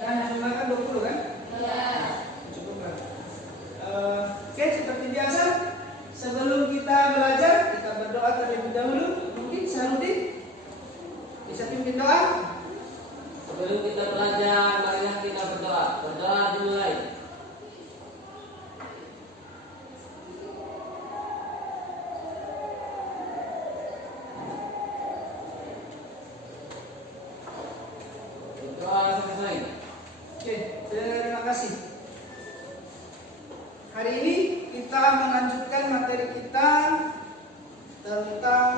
Dan menggunakan 20 kan? Iya. Cukuplah. Oke, seperti biasa sebelum kita belajar kita berdoa terlebih dahulu. Mungkin Sarudin bisa pimpin doa. Sebelum kita belajar, marilah kita berdoa. Berdoa dimulai. Berdoa selesai. Oke, terima kasih. Hari ini kita melanjutkan materi kita tentang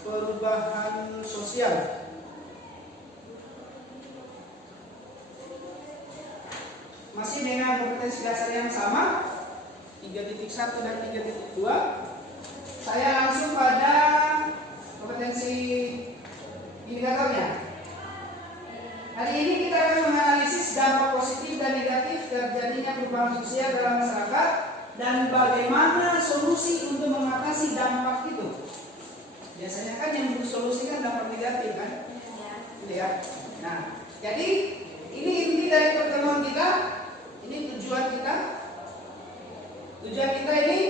perubahan sosial. Masih dengan kompetensi dasar yang sama 3.1 dan 3.2. Saya langsung pada kompetensi indikatornya. Hari ini kita akan menganalisis dampak positif dan negatif terjadinya perubahan sosial dalam masyarakat dan bagaimana solusi untuk mengatasi dampak itu. Biasanya kan yang disolusikan dampak negatif kan? Ya. Nah, jadi ini inti dari pertemuan kita. Ini tujuan kita. Tujuan kita ini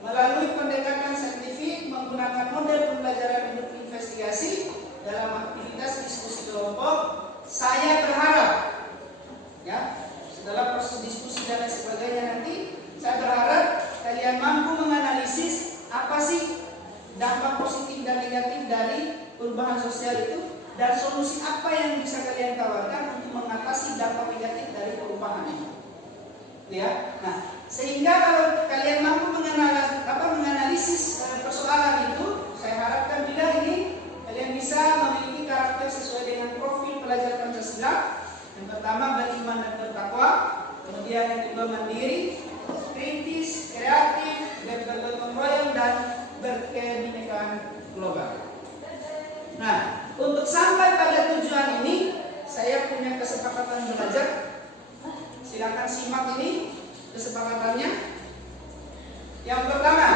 melalui pendekatan saintifik menggunakan model pembelajaran hidup investigasi dalam aktivitas diskusi kelompok. Saya berharap, ya, setelah proses diskusi dan lain sebagainya nanti, saya berharap kalian mampu menganalisis apa sih dampak positif dan negatif dari perubahan sosial itu dan solusi apa yang bisa kalian tawarkan untuk mengatasi dampak negatif dari perubahan itu. Ya, nah, sehingga kalau kalian mampu menganalisis persoalan itu, saya harapkan bila ini kalian bisa memiliki karakter sesuai dengan profil pelajar Pancasila. Yang pertama beriman dan bertakwa, kemudian yang kedua mandiri, kritis, kreatif, bergotong royong dan berkebinekaan global. Nah, untuk sampai pada tujuan ini, saya punya kesepakatan belajar. Silakan simak ini kesepakatannya. Yang pertama,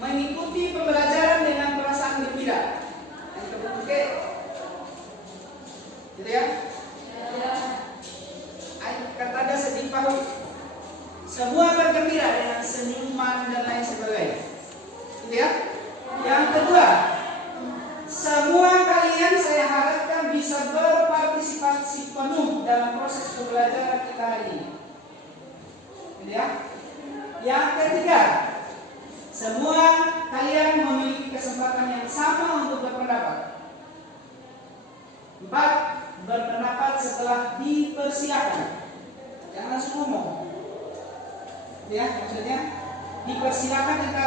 mengikuti pembelajaran dengan perasaan gembira. Yang kedua, oke, gitu ya. Kata ada sedih pahu. Semua bergembira dengan senyuman dan lain sebagainya. Gitu ya. Yang kedua, semua kalian saya harapkan bisa berpartisipasi penuh dalam proses pembelajaran kita hari ini. Gitu ya. Yang ketiga, semua kalian memiliki kesempatan yang sama untuk berpendapat. 4. Berpendapat setelah dipersilakan. Jangan langsung ngomong. Ya, maksudnya dipersilakan kita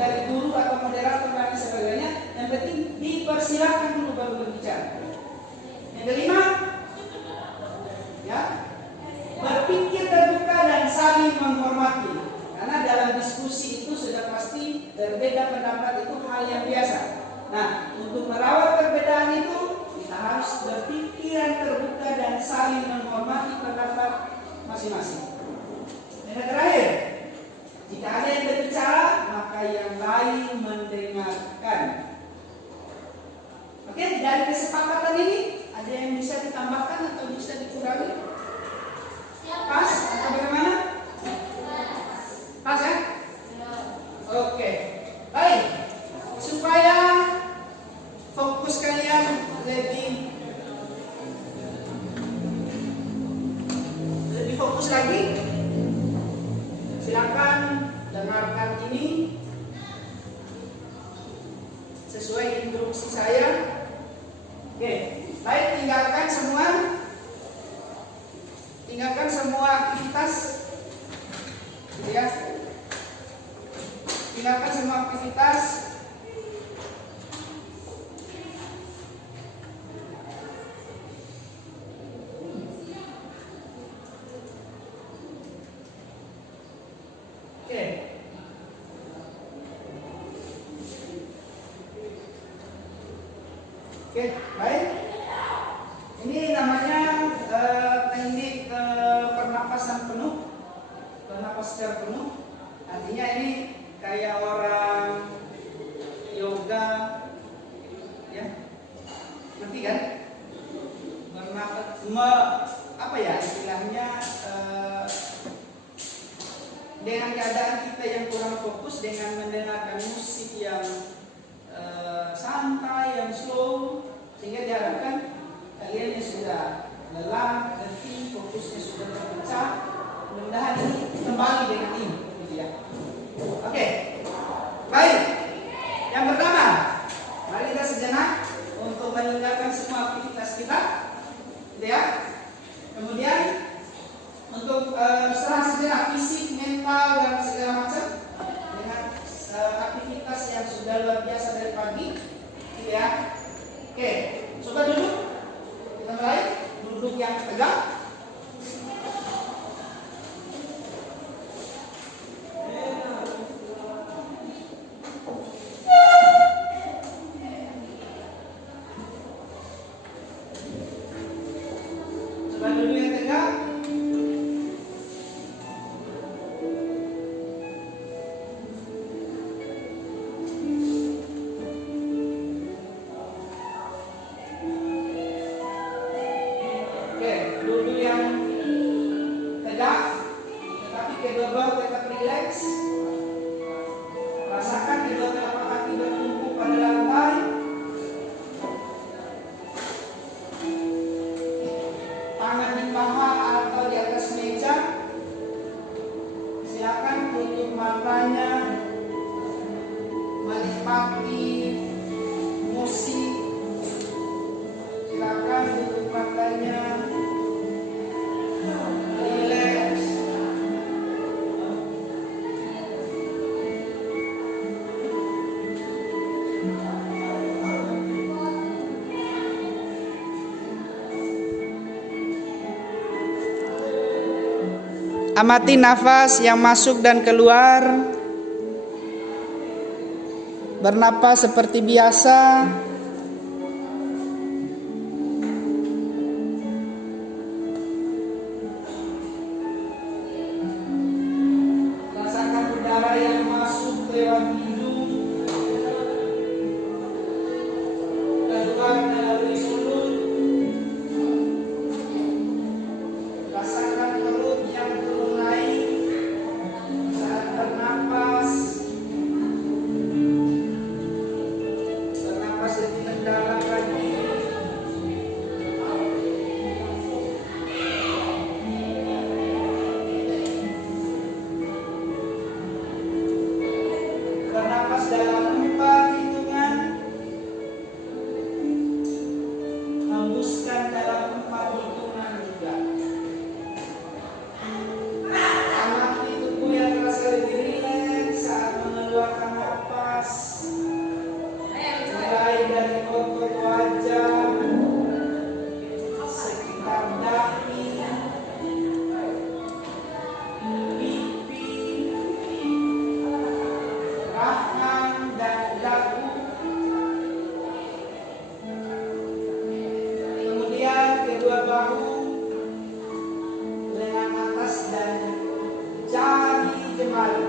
dari guru atau moderator dan sebagainya. Yang penting dipersilakan dulu baru berbicara. Yang kelima, ya, berpikir terbuka dan saling menghormati. Karena dalam diskusi itu sudah pasti berbeda pendapat itu hal yang biasa. Nah, untuk merawat perbedaan itu kita harus berpikiran terbuka dan saling menghormati pendapat masing-masing. Dan yang terakhir, jika ada yang berbicara, maka yang lain mendengarkan. Oke, dari kesepakatan ini ada yang bisa ditambahkan atau bisa dikurangi? Pas atau bagaimana? Pas ya? Oke, baik. Supaya fokus kalian lebih fokus lagi, silakan dengarkan ini sesuai instruksi saya. Oke, baik, tinggalkan semua aktivitas, gitu ya. Tinggalkan semua aktivitas. Oke, baik. Ini namanya teknik pernapasan penuh, pernapas secara penuh. Artinya ini kayak orang yoga, ya, ngerti kan? Bernapas apa ya istilahnya, dengan keadaan kita yang kurang fokus dengan mendengarkan musik yang santai, yang slow, sehingga diharapkan kalian yang sudah lelah, letih, fokusnya sudah terpecah, mudah-mudahan ini kembali dengan ini, gitu ya. Oke, baik. Yang pertama, mari kita sejenak untuk meninggalkan semua aktivitas kita, gitu ya. Kemudian untuk setelah sejenak fisik, mental dan segala macam dengan aktivitas yang sudah luar biasa dari pagi, gitu ya. Oke, coba duduk. Kita mulai duduk yang tegak. Coba duduk yang tegak. Duduk yang tegak, tetapi kedua bahu tetap rileks. Rasakan kedua telapak kaki bertumpu pada lantai. Tangan di paha atau di atas meja. Silakan tutup matanya, menikmati musik. Silakan tutup matanya. Amati nafas yang masuk dan keluar. Bernapas seperti biasa. Rasakan udara yang masuk lewat hidung, keluar melalui mulut. Rasakan perut yang turun naik saat bernapas. Bernapas lebih mendalam lagi. Bernapas dalam 4 hitungan. Hembuskan dalam 4 hitungan juga. Amati tubuh yang terasa lebih rileks saat mengeluarkan napas. Mulai dari otot wajah, sekitar dahi, pipi, rahang dan dagu. Kemudian kedua bahu dengan atas dan jari jemari.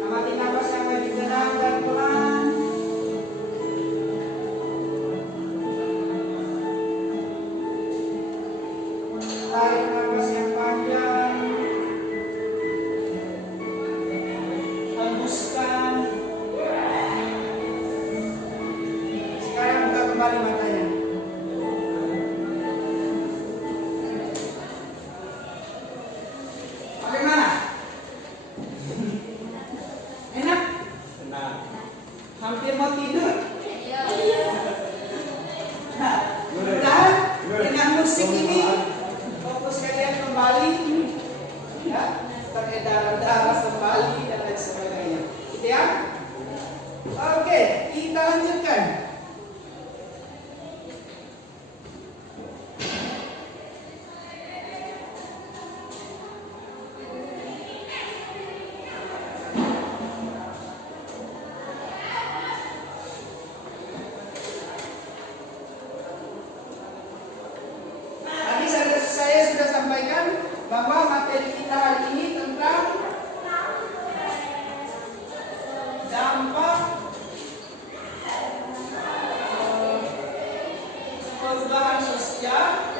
Amati nafas yang lebih tenang dan pelan. Tarik nafas yang panjang. Hembuskan. Sekarang buka kembali matanya. Bagaimana? Enak? Hampir mau tidur? Nah, mudah-mudahan dengan musik ini fokus kalian kembali, ya, beredar darah kembali dan lain sebagainya, gitu ya. Oke, kita lanjutkan. Tadi perubahan sosial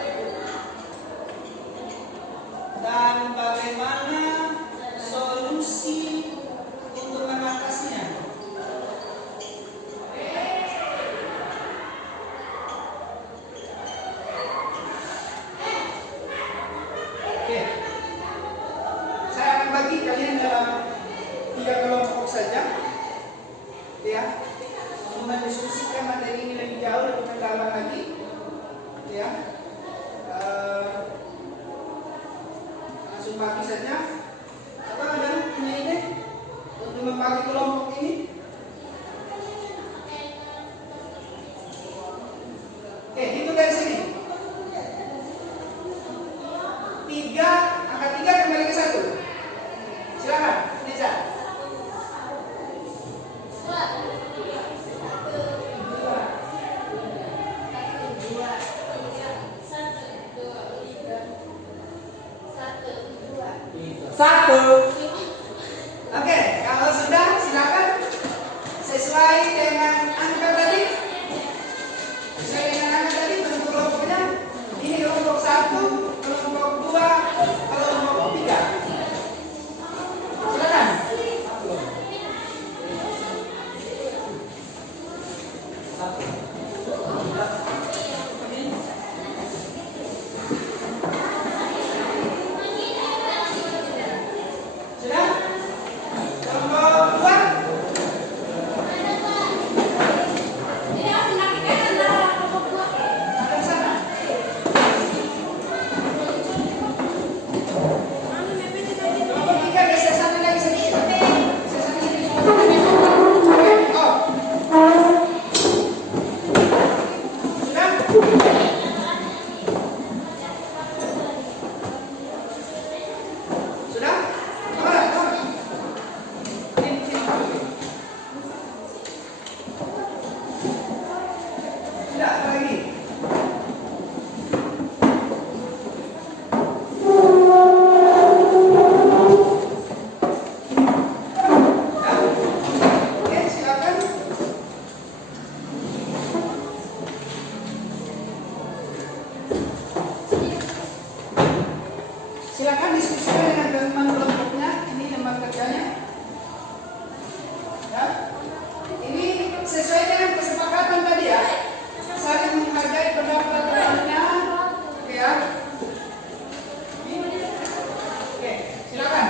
dan bagaimana solusi untuk mengatasinya. Oke, saya akan bagi kalian dalam 3 kelompok saja, ya, untuk mendiskusikan materi ini lebih jauh, lebih mendalam lagi, ya. Langsung bagi saja. Apa ada punya ide untuk membagi kelompok ini? Oke, hitung dari sini. 3, angka 3 kembali ke 1. Silakan, Nisa. Satu. Oke, kalau sudah silakan sesuai dengan angka tadi. Sesuai dengan angka tadi bentuk kelompoknya. Ini kelompok 1, kelompok 2, kelompok 3. Silakan. Sudah? Kelompok 2. Ada di sana. Kelompok 3 geser sana lagi sedikit. Geser sana sedikit. Oke, oh. Sudah? Sudah? Kamera, kamera. Sini, sini. Sudah, apa lagi? Ya? Oke, silakan. Silakan diskusikan dengan teman kelompoknya. Ini teman kerjanya. Ya. Ini sesuai dengan kesepakatan tadi ya. Saling menghargai pendapat temannya. Oke ya. Oke, silakan.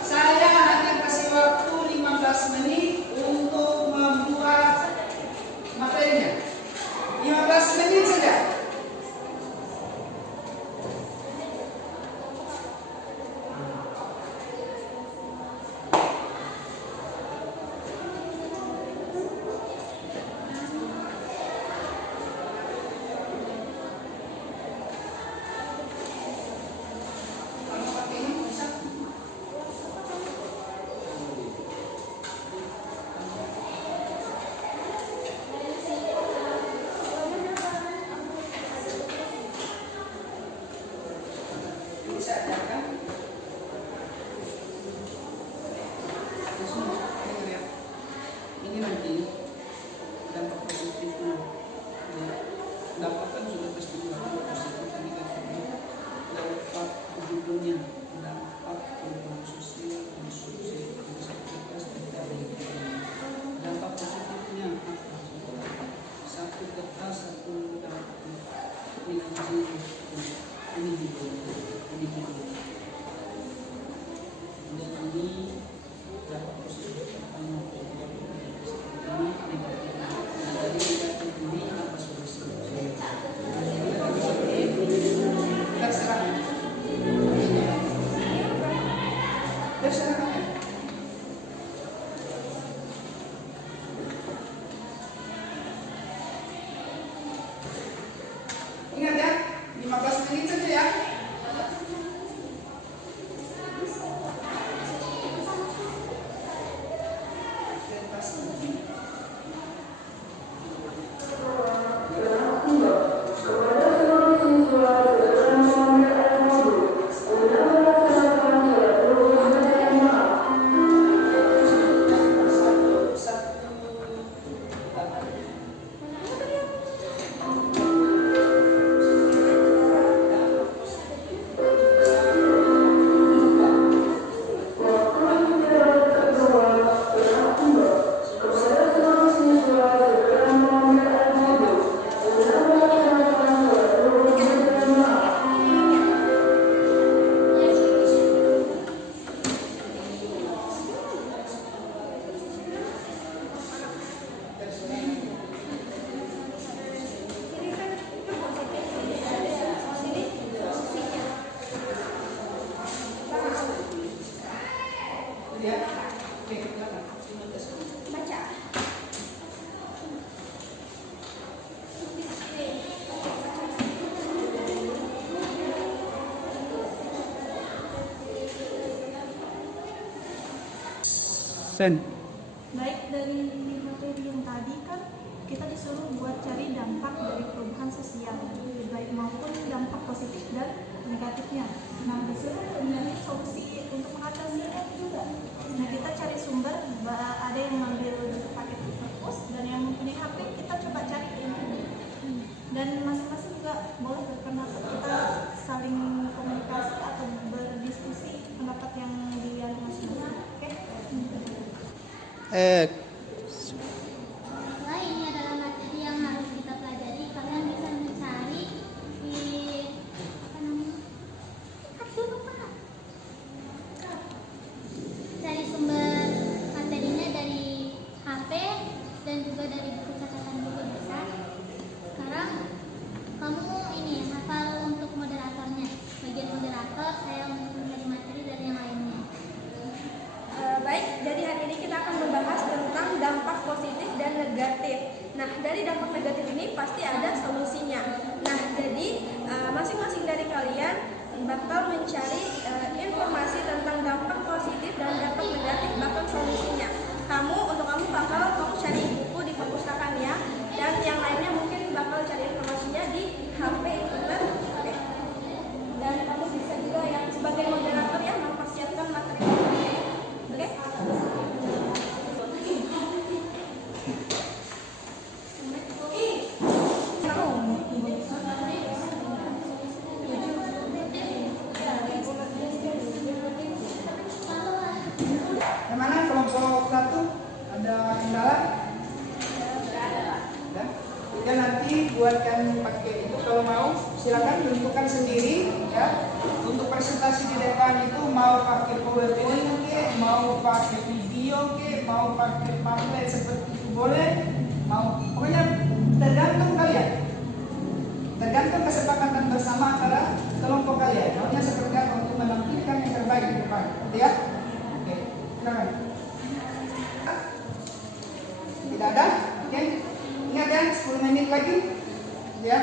Saya hanya kasih waktu 15 menit untuk membuat materinya. 15 menit saja. Kalau pakai ini bisa. Bisa ada kan? Langsung ini ya. Ini nanti dampak positifnya. Ya. Dampak kan sudah pasti positif ini kan. Dampak judulnya, dampak perubahan sosial dan solusi disabilitas dan keadaan. Dampak positifnya apa? Satu kata, satu dampak. Ini judul. Ini judul. Ini judul. Dan ini dampak positif pertama. Ini negatif. Nah, dari negatif ini apa solusi? Terserah. Terserah. Ingat ya, 15 menit saja ya. Sen. Baik, dari materi yang tadi kan kita disuruh buat cari dampak dari perubahan sosial, baik maupun dampak positif dan negatifnya. Nah, disuruh mencari solusi untuk mengatasinya juga. Nah, kita cari sumber, ada yang mengambil paket perpus dan yang mempunyai HP kita coba cari dan masing-masing juga boleh berpendapat, kita saling komunikasi atau berdiskusi pendapat yang dia masing-masing. Oke? Nah, ini adalah materi yang harus kita pelajari. Kalian bisa mencari di apa namanya? Aduh, lupa. Cari sumber materinya dari HP dan juga dari buku catatan juga bisa. Sekarang kamu ini hafal untuk moderatornya. Bagian moderator saya mencari materi dari yang lainnya. Baik, jadi hari ini kita akan membahas tentang dampak positif dan negatif. Nah, dari dampak negatif ini pasti ada solusinya. Nah, jadi masing-masing dari kalian bakal mencari informasi tentang dampak positif dan dampak negatif bahkan solusinya. Untuk kamu bakal cari buku di perpustakaan ya, dan yang lainnya mungkin bakal cari informasinya di HP internet. Oke. Dan kamu bisa juga yang sebagai moderator ya mempersiapkan materi-materinya. Oke? Yang mana kelompok 1 ada kendala? Ya. Ya nanti buatkan pakai itu kalau mau silakan tentukan sendiri ya. Untuk presentasi di depan itu mau pakai PowerPoint ke, mau pakai video ke, mau pakai pamflet seperti itu boleh, mau pokoknya tergantung kalian. Tergantung kesepakatan bersama antara kelompok kalian. Maunya seperti apa untuk menampilkan yang terbaik di depan. Oke ya? Oke, silakan. Tidak ada? Oke. Ingat ya, 10 menit lagi. Ya.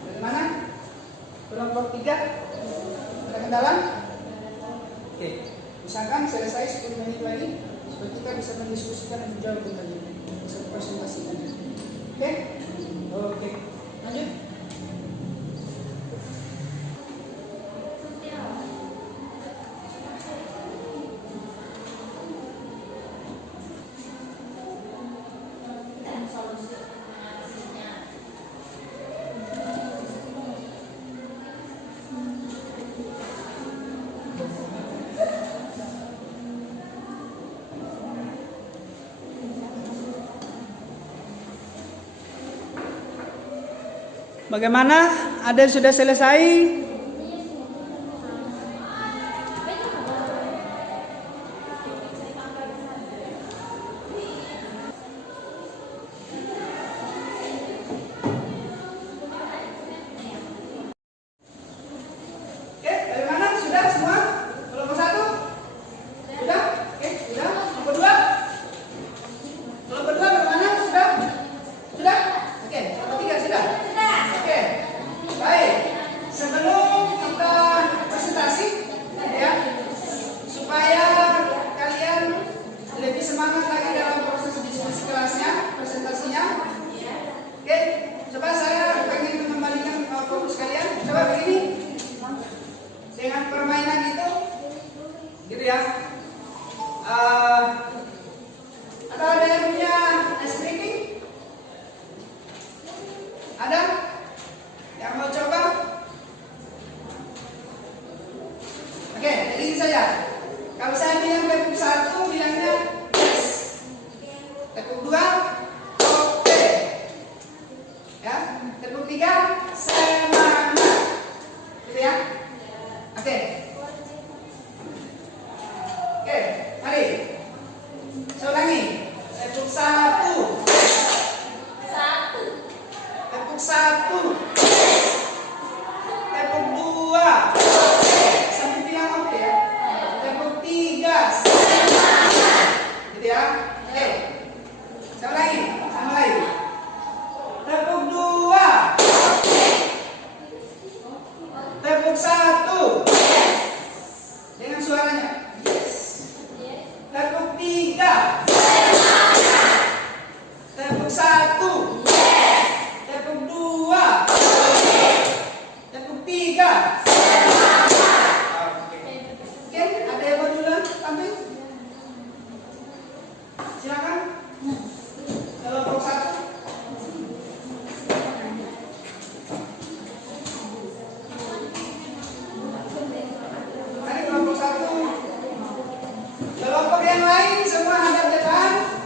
Dari mana? Kelompok 3. Ada kendala? Oke. Misalkan selesai 10 menit lagi, supaya kita bisa mendiskusikan dan menjawab tentang ini. Bisa presentasikan. Oke? Oke. Lanjut. Bagaimana? Ada yang sudah selesai? Oke, dari mana? Sudah semua? Kelompok 1? Sudah? Oke, sudah. Kelompok 2? Kelompok 2 bagaimana? Sudah? Sudah? Oke, kelompok 3 sudah? Oke, baik. Sebelum kita presentasi, ya, supaya kalian lebih semangat lagi dalam proses diskusi kelasnya, presentasinya. Oke, coba saya pengen mengembalikan fokus kalian. Coba begini, dengan permainan itu, gitu ya. Atau ada yang punya stripping? Ada? Yang mau coba? Oke, jadi ini saja. Kalau saya bilang tepuk 1, bilangnya yes. Tepuk 2, oke. Ya, tepuk 3, semangat. Gitu ya. Oke. Oke, mari. Saya ulangi. Tepuk 1. Tepuk 1. Tepuk 2. Sampai bilang oke ya. Tepuk 3. Gitu ya. Oke. Saya ulangi. Sama lagi. Tepuk 2. 1. Tepuk 2. Tepuk 3. Oke, ada yang mau duluan tampil? Silakan. Kelompok 1. Mari kelompok 1. Kelompok yang lain semua hadap depan.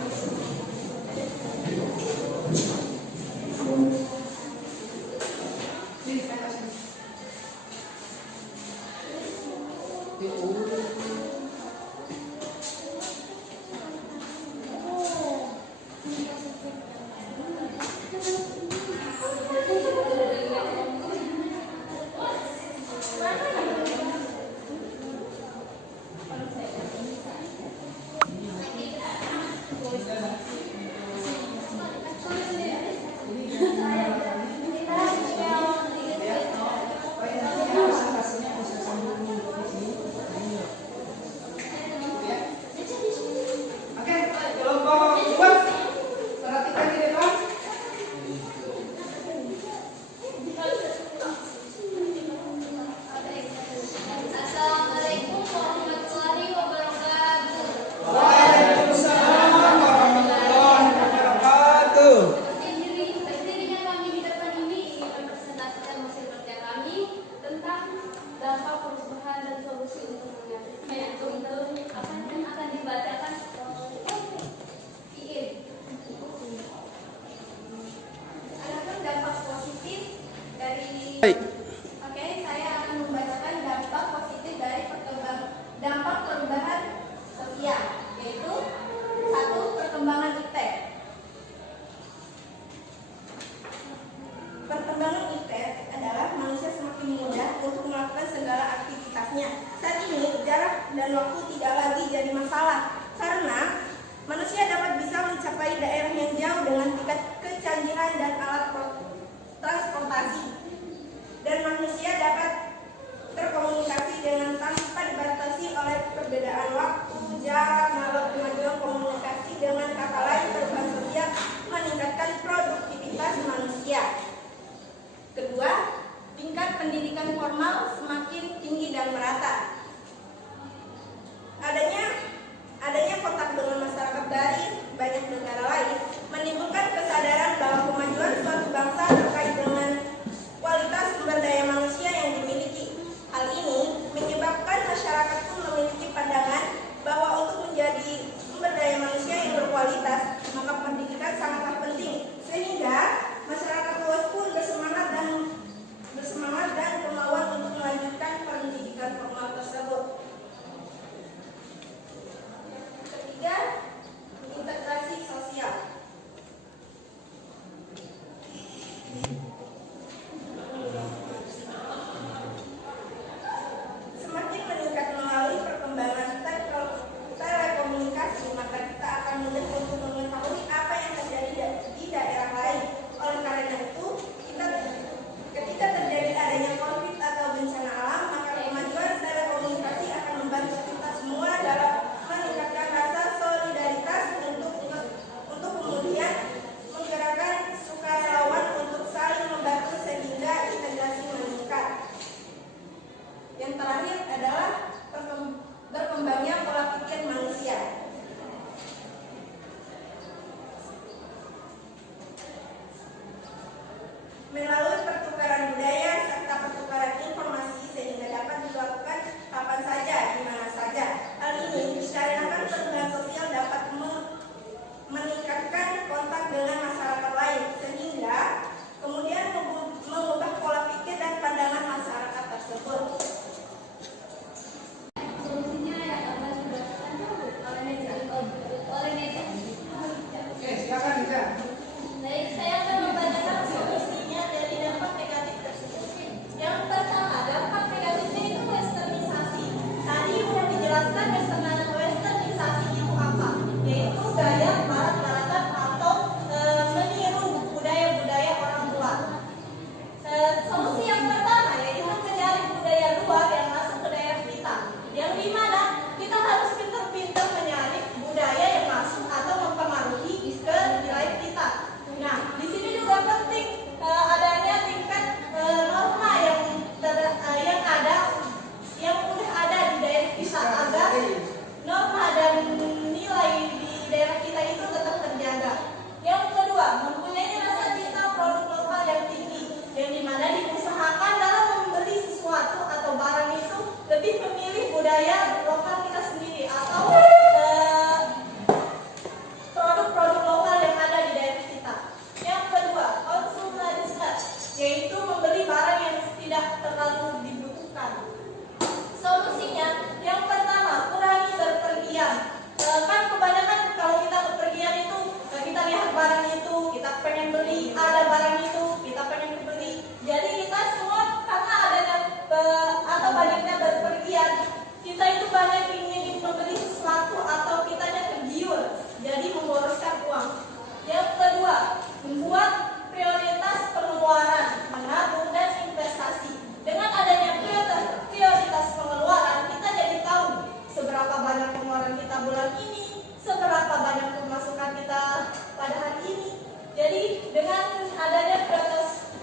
dengan adanya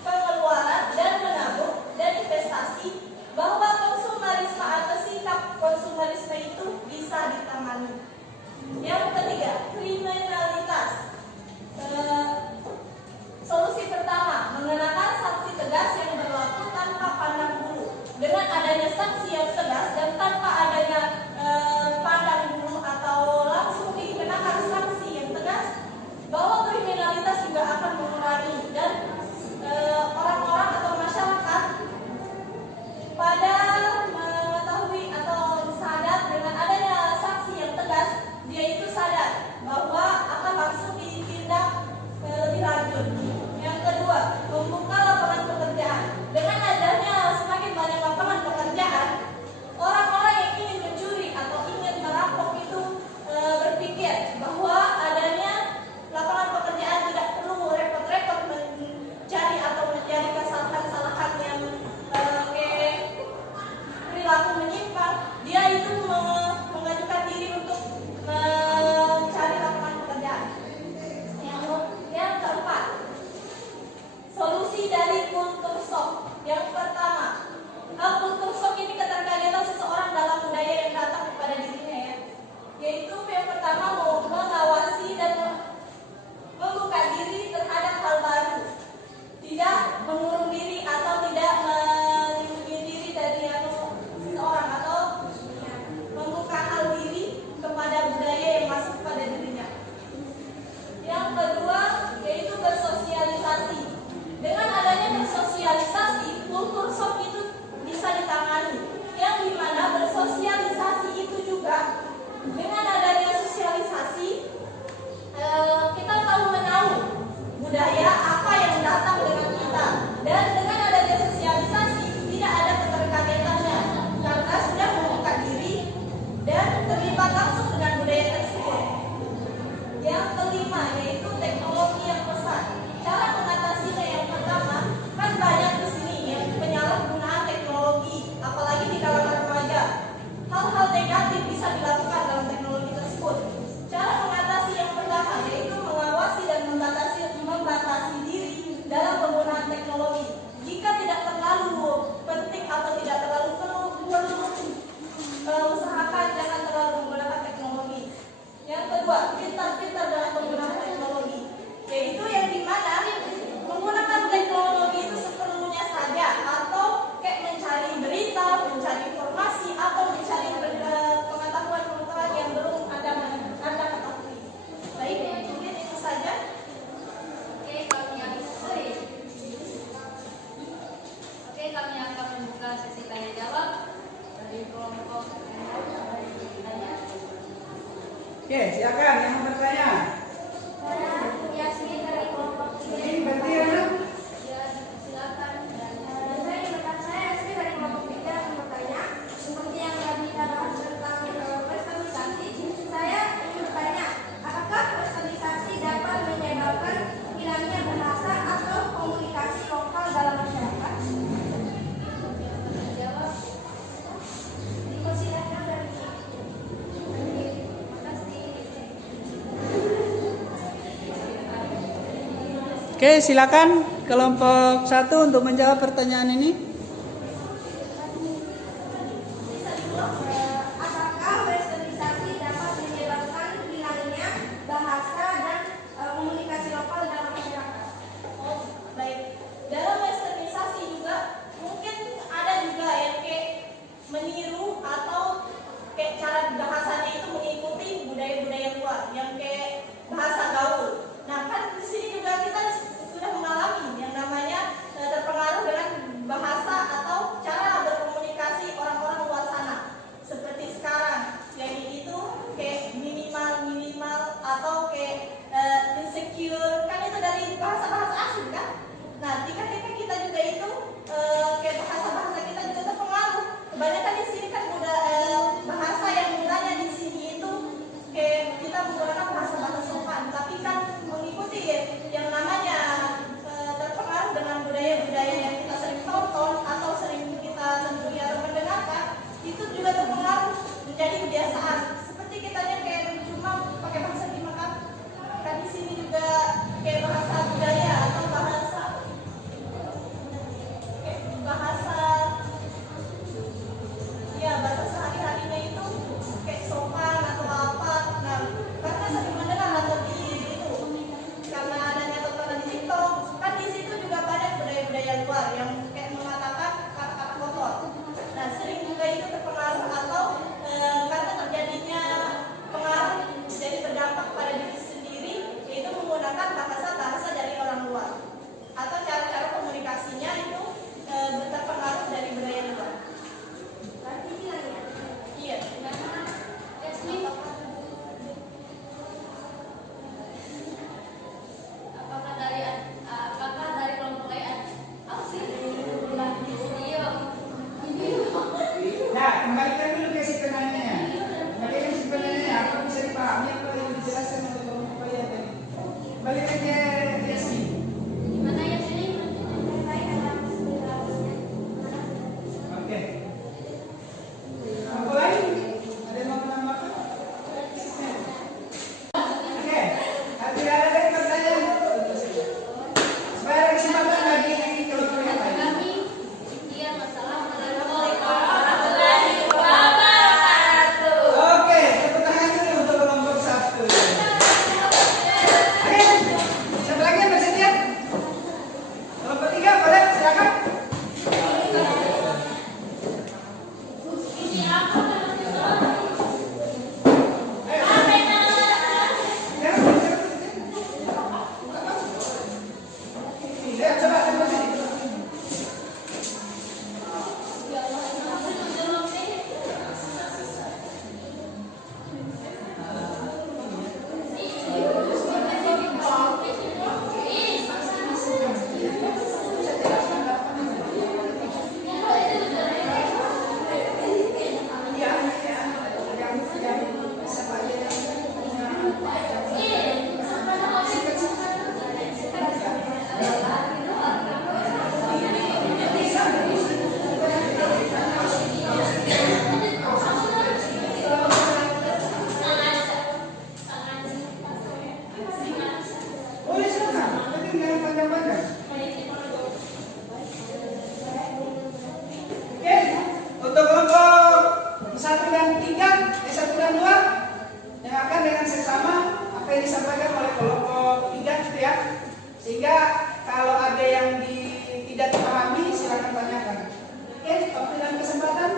pengeluaran dan menabung dan investasi, bahwa konsumerisme atau sikap konsumerisme itu bisa ditangani. Yang ketiga, kriminalitas. Solusi pertama, mengenakan sanksi tegas yang berlaku tanpa pandang bulu. Dengan adanya sanksi yang tegas dan tanpa adanya pandang bulu atau langsung dikenakan sanksi yang tegas, bahwa kriminalitas juga akan mengurangi dan orang-orang atau masyarakat pada mengetahui atau sadar dengan adanya sanksi yang tegas, dia itu sadar bahwa akan langsung ditindak lebih lanjut. Yang kedua, membuka lapangan pekerjaan. Dengan adanya semakin banyak lapangan pekerjaan, orang-orang yang ingin mencuri atau ingin merampok itu berpikir bahwa adanya lapangan pekerjaan tidak perlu repot-repot mencari atau mencari kesalahan-kesalahan yang perilaku menyimpang. Dia itu mengajukan diri untuk mencari lapangan pekerjaan. Yang keempat, solusi dari kultur shock. Yang pertama, kultur shock ini keterkagetan seseorang dalam budaya yang datang kepada dirinya, ya. Yaitu yang pertama, mengawasi dan membuka diri terhadap hal baru, tidak mengurung diri atau tidak melindungi diri dari seseorang, atau membuka hal diri kepada budaya yang masuk pada dirinya. Yang kedua, yaitu bersosialisasi. Dengan adanya bersosialisasi, kultur shock itu bisa ditangani. Yang dimana bersosialisasi itu juga dengan adanya sosialisasi, kita tahu menahu budaya apa yang datang dengan kita, dan dengan adanya sosialisasi tidak ada keterkagetannya karena sudah membuka diri dan terlibat langsung dengan budaya tersebut. Yang kelima, yaitu teknologi yang pesat. Cara mengatasinya yang pertama, kan banyak di sini yang penyalahgunaan teknologi, apalagi di kalangan remaja. Hal-hal negatif bisa dilakukan dalam teknologi tersebut. Cara mengatasi yang pertama yaitu mengawasi dan membatasi diri dalam penggunaan teknologi. Jika tidak terlalu penting atau tidak terlalu perlu, usahakan jangan terlalu menggunakan teknologi. Yang kedua, pintar-pintar dalam penggunaan teknologi, yaitu yang dimana menggunakan teknologi itu seperlunya saja, atau kayak mencari berita, mencari informasi, atau mencari pengetahuan-pengetahuan yang belum Anda ketahui. Baik, mungkin itu saja. Oke, kami akan membuka sesi tanya jawab dari kelompok tanya. Oke, silakan yang mau bertanya. Saya Yasmin dari kelompok Ini berarti anak. Ya, silakan. Saya Yasmin dari kelompok 3 yang bertanya, seperti yang tadi kita bahas tentang westernisasi. Saya ingin bertanya, apakah westernisasi dapat menyebabkan hilangnya bahasa atau komunikasi lokal dalam masyarakat? Jawab. Dipersilakan dari Oke, silakan kelompok 1 untuk menjawab pertanyaan ini. apakah westernisasi dapat menyebabkan hilangnya bahasa dan komunikasi lokal dalam masyarakat? Oh, baik. Dalam westernisasi juga mungkin ada juga yang kayak meniru atau kayak cara bahasanya itu mengikuti budaya-budaya luar yang kayak bahasa gaul. Nah, kan di sini juga kita sudah mengalami yang namanya terpengaruh dengan bahasa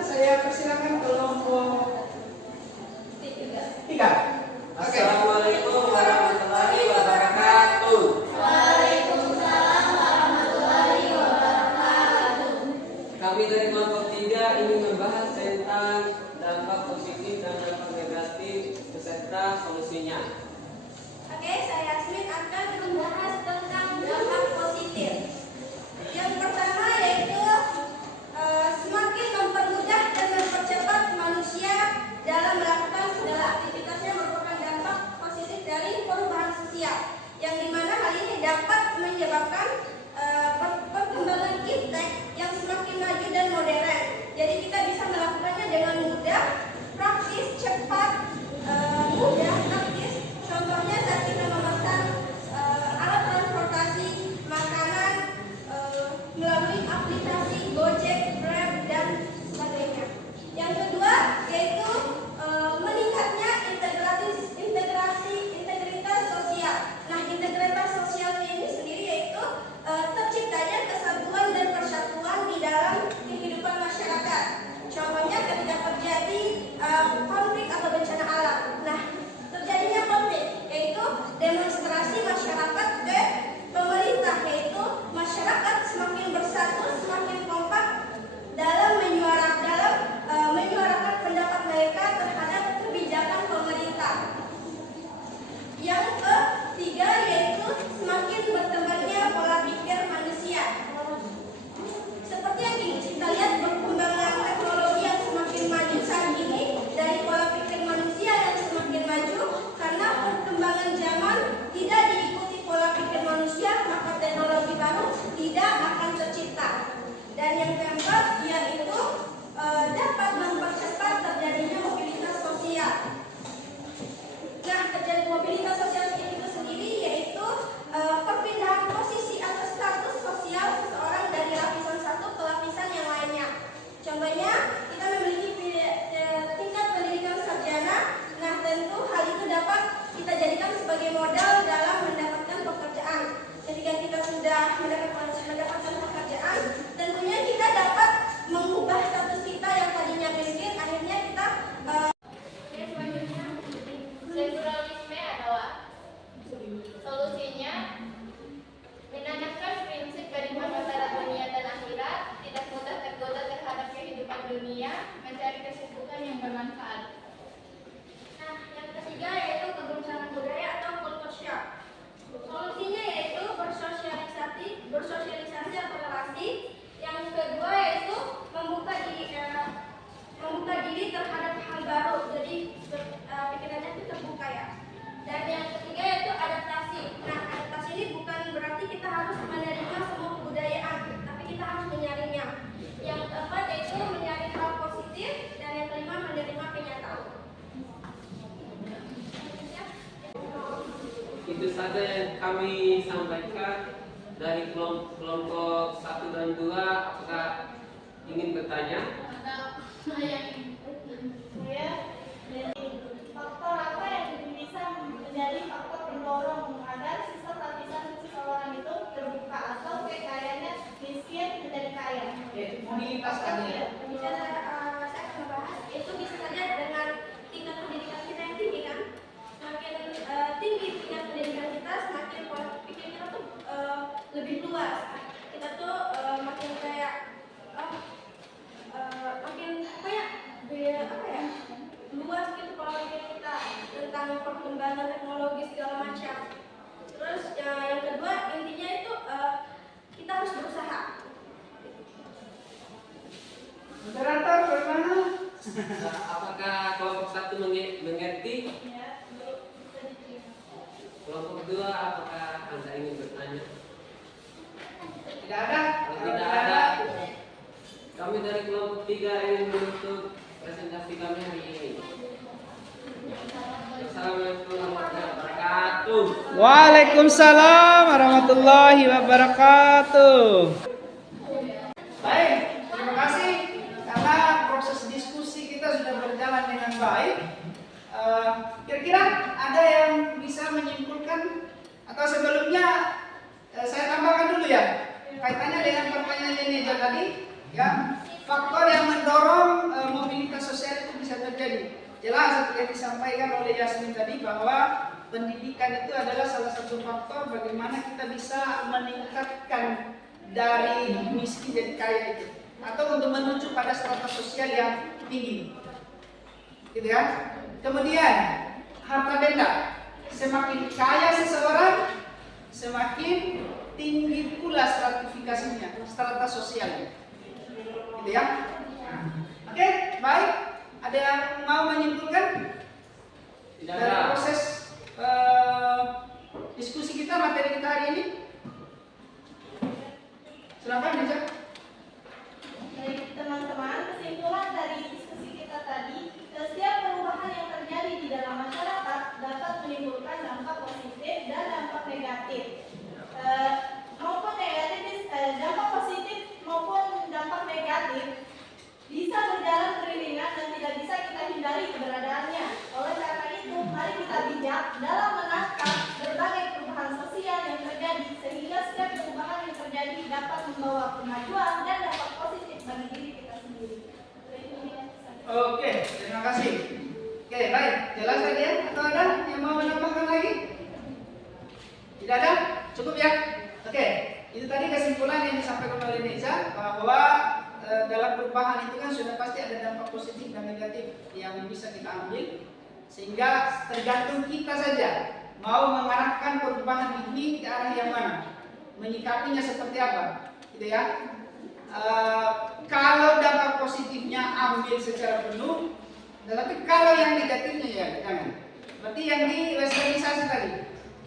saya persilakan kelompok 3. Oke. Assalamualaikum warahmatullahi wabarakatuh. Waalaikumsalam warahmatullahi wabarakatuh. Kami dari kelompok 3 ingin membahas tentang dampak positif dan dampak negatif beserta solusinya. Oke, saya Yasmin akan membahas tentang dampak positif. Yang pertama yaitu semakin mempermudah dan mempercepat manusia dalam melakukan segala aktivitasnya merupakan dampak positif dari perubahan sosial, yang dimana hal ini dapat menyebabkan perkembangan iptek yang semakin maju dan modern. Jadi kita bisa melakukannya dengan mudah, praktis, cepat, mudah, praktis. Contohnya saat kita memesan alat transportasi, makanan melalui aplikasi Gojek, Grab, dan sebagainya. Yang kedua yaitu meningkatnya integritas sosial. Nah, integritas sosial ini sendiri yaitu terciptanya kesatuan dan persatuan di dalam kehidupan masyarakat. Contohnya ketika terjadi konflik atau bencana alam. Nah, terjadinya konflik yaitu demonstrasi masyarakat ke pemerintah, yaitu masyarakat semakin bersatu, semakin kompak dalam menyuarakan pendapat mereka terhadap kebijakan pemerintah. Yang ketiga yaitu semakin berkembangnya pola pikir manusia. Seperti yang kita lihat, perkembangan teknologi yang semakin maju saat ini dari pola pikir manusia yang semakin maju, karena perkembangan zaman tidak diikuti pola pikir manusia, maka teknologi baru tidak akan tercipta. Dan yang keempat yaitu dapat mempercepat terjadinya mobilitas sosial. Nah, terjadi mobilitas sosial itu sendiri yaitu perpindahan posisi atau status sosial seseorang dari lapisan satu ke lapisan yang lainnya. Contohnya, kita memiliki tingkat pendidikan sarjana. Nah, tentu hal itu dapat kita jadikan sebagai modal dalam mendapatkan pekerjaan. Ketika kita sudah mendapatkan pekerjaan, tentunya kita dapat mengubah status kita yang tadinya miskin, akhirnya kita Sektoralisme adalah solusinya menanamkan prinsip kehidupan antara dunia dan akhirat, tidak mudah tergoda terhadap kehidupan dunia, mencari kesibukan yang bermanfaat. Nah, yang ketiga yaitu kebencanaan budaya atau culture shock. Solusinya yaitu bersosialisasi atau relasi. Yang kedua yaitu membuka diri terhadap hal baru. Jadi pikirannya itu terbuka ya. Dan yang ketiga yaitu adaptasi. Nah, adaptasi ini bukan berarti kita harus menerima semua kebudayaan, tapi kita harus menyaringnya. Yang keempat yaitu menyaring hal positif, dan yang kelima menerima kenyataan. Itu saja yang kami sampaikan dari kelompok 1 dan 2. Apakah ingin bertanya? Faktor apa yang bisa menjadi faktor pendorong agar sistem lapisan seseorang itu terbuka atau kekayaannya miskin menjadi kaya? Mobilitas tadi ya. Bisa saya akan membahas itu bisa saja dengan tingkat pendidikan kita yang tinggi kan. Semakin tinggi tingkat pendidikan kita, semakin pola pikir kita tuh lebih luas. Kita tuh makin kayak makin kayak luas gitu pola pikir kita tentang perkembangan teknologi segala macam. Terus yang kedua intinya itu kita harus berusaha. Moderator bagaimana? Apakah kelompok 1 mengerti? Kelompok 2, apakah Anda ingin bertanya? Tidak ada. Kalau tidak ada, kami dari kelompok 3 ingin menutup presentasi kami hari ini. Assalamualaikum warahmatullahi wabarakatuh. Waalaikumsalam warahmatullahi wabarakatuh. Baik, terima kasih karena proses diskusi kita sudah berjalan dengan baik. Kira-kira ada yang bisa menyimpulkan atau sebelumnya saya tambahkan dulu ya kaitannya dengan pertanyaan Neja tadi ya, faktor yang mendorong yang disampaikan oleh Yasmin tadi bahwa pendidikan itu adalah salah satu faktor bagaimana kita bisa meningkatkan dari miskin jadi kaya itu, atau untuk menuju pada strata sosial yang tinggi, gitu ya. Kemudian harta benda, semakin kaya seseorang, semakin tinggi pula stratifikasinya, strata sosialnya, gitu ya. Oke, baik. Ada yang mau menyimpulkan Tidak dari ada. proses diskusi kita, materi kita hari ini? Silakan, Nisa. Baik teman-teman, kesimpulan dari diskusi kita tadi, setiap perubahan yang terjadi di dalam masyarakat dapat menimbulkan dampak positif dan dampak negatif. Dampak positif maupun dampak negatif bisa berjalan beriringan dan tidak bisa kita hindari keberadaannya. Oleh karena itu, mari kita bijak dalam menangkap berbagai perubahan sosial yang terjadi, sehingga setiap perubahan yang terjadi dapat membawa kemajuan dan dampak positif bagi diri kita sendiri. Oke, terima kasih. Oke, baik. Jelas tadi ya? Atau ada yang mau menambahkan lagi? Tidak ada? Cukup ya? Oke, itu tadi kesimpulan yang disampaikan oleh Neza, bahwa dalam perubahan itu kan sudah pasti ada dampak positif dan negatif yang bisa kita ambil, sehingga tergantung kita saja mau mengarahkan perubahan ini ke arah yang mana, menyikapinya seperti apa, gitu ya. Kalau dampak positifnya ambil secara penuh, tetapi kalau yang negatifnya ya jangan. Berarti yang di westernisasi tadi,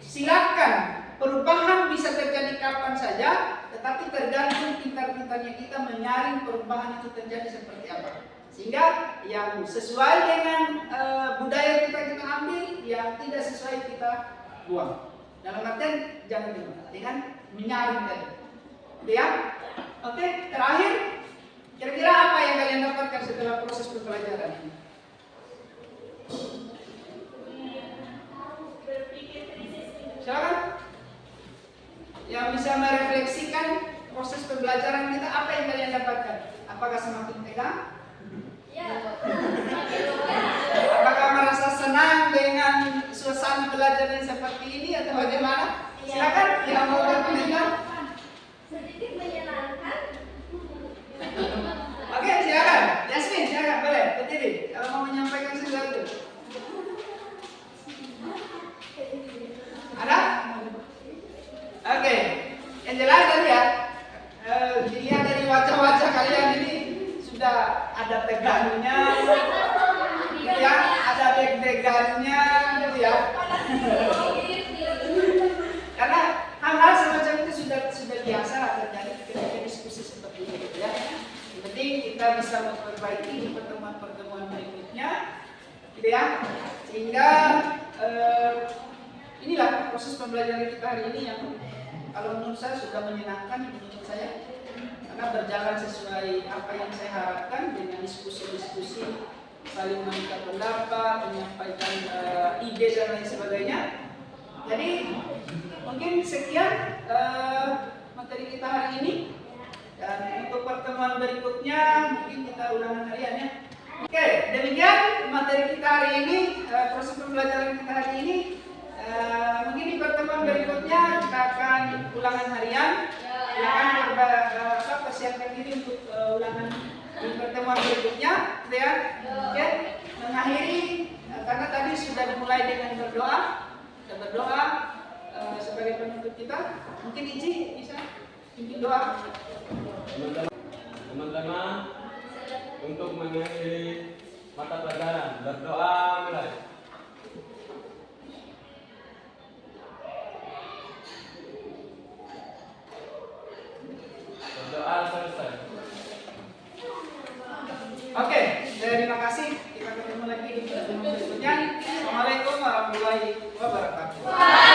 silakan perubahan bisa terjadi kapan saja, tetapi tergantung pintar-pintarnya kita menyaring perubahan itu terjadi seperti apa, sehingga yang sesuai dengan budaya kita ambil, yang tidak sesuai kita buang. Dalam artian jangan dengan menyaring tadi, gitu ya. Oke, terakhir, kira-kira apa yang kalian dapatkan setelah proses pembelajaran ini? Silakan. Yang bisa merefleksikan proses pembelajaran kita, apa yang kalian dapatkan? Apakah semakin tegang? Apakah merasa senang dengan suasana belajar yang seperti ini atau bagaimana? Silakan yang mau berkomentar. Sedikit menyenangkan. Oke, silakan. Yasmin, silakan, boleh berdiri kalau mau menyampaikan sesuatu. Ada? Oke, yang jelas tadi ya, dilihat dari wajah-wajah kalian ini sudah ada tegangnya, gitu ya, ada deg-degannya, gitu ya. Karena hal-hal semacam itu sudah biasa terjadi ketika diskusi seperti ini, gitu ya. Yang penting kita bisa memperbaiki di pertemuan-pertemuan berikutnya, gitu ya, sehingga inilah proses pembelajaran kita hari ini yang kalau menurut saya sudah menyenangkan menurut saya, karena berjalan sesuai apa yang saya harapkan dengan diskusi-diskusi, saling meminta pendapat, menyampaikan ide dan lain sebagainya. Jadi mungkin sekian materi kita hari ini, dan untuk pertemuan berikutnya mungkin kita ulangan harian ya. Oke, demikian materi kita hari ini, proses pembelajaran kita hari ini. Mungkin di pertemuan berikutnya kita akan ulangan harian. Silakan persiapkan diri untuk ulangan di pertemuan berikutnya, gitu ya. Oke, mengakhiri karena tadi sudah dimulai dengan berdoa. Kita berdoa sebagai penutup kita. Mungkin Iji bisa pimpin doa. Teman-teman, untuk mengakhiri mata pelajaran, berdoa mulai. Berdoa selesai. Oke, terima kasih. Kita ketemu lagi di pertemuan berikutnya. Assalamualaikum warahmatullahi wabarakatuh.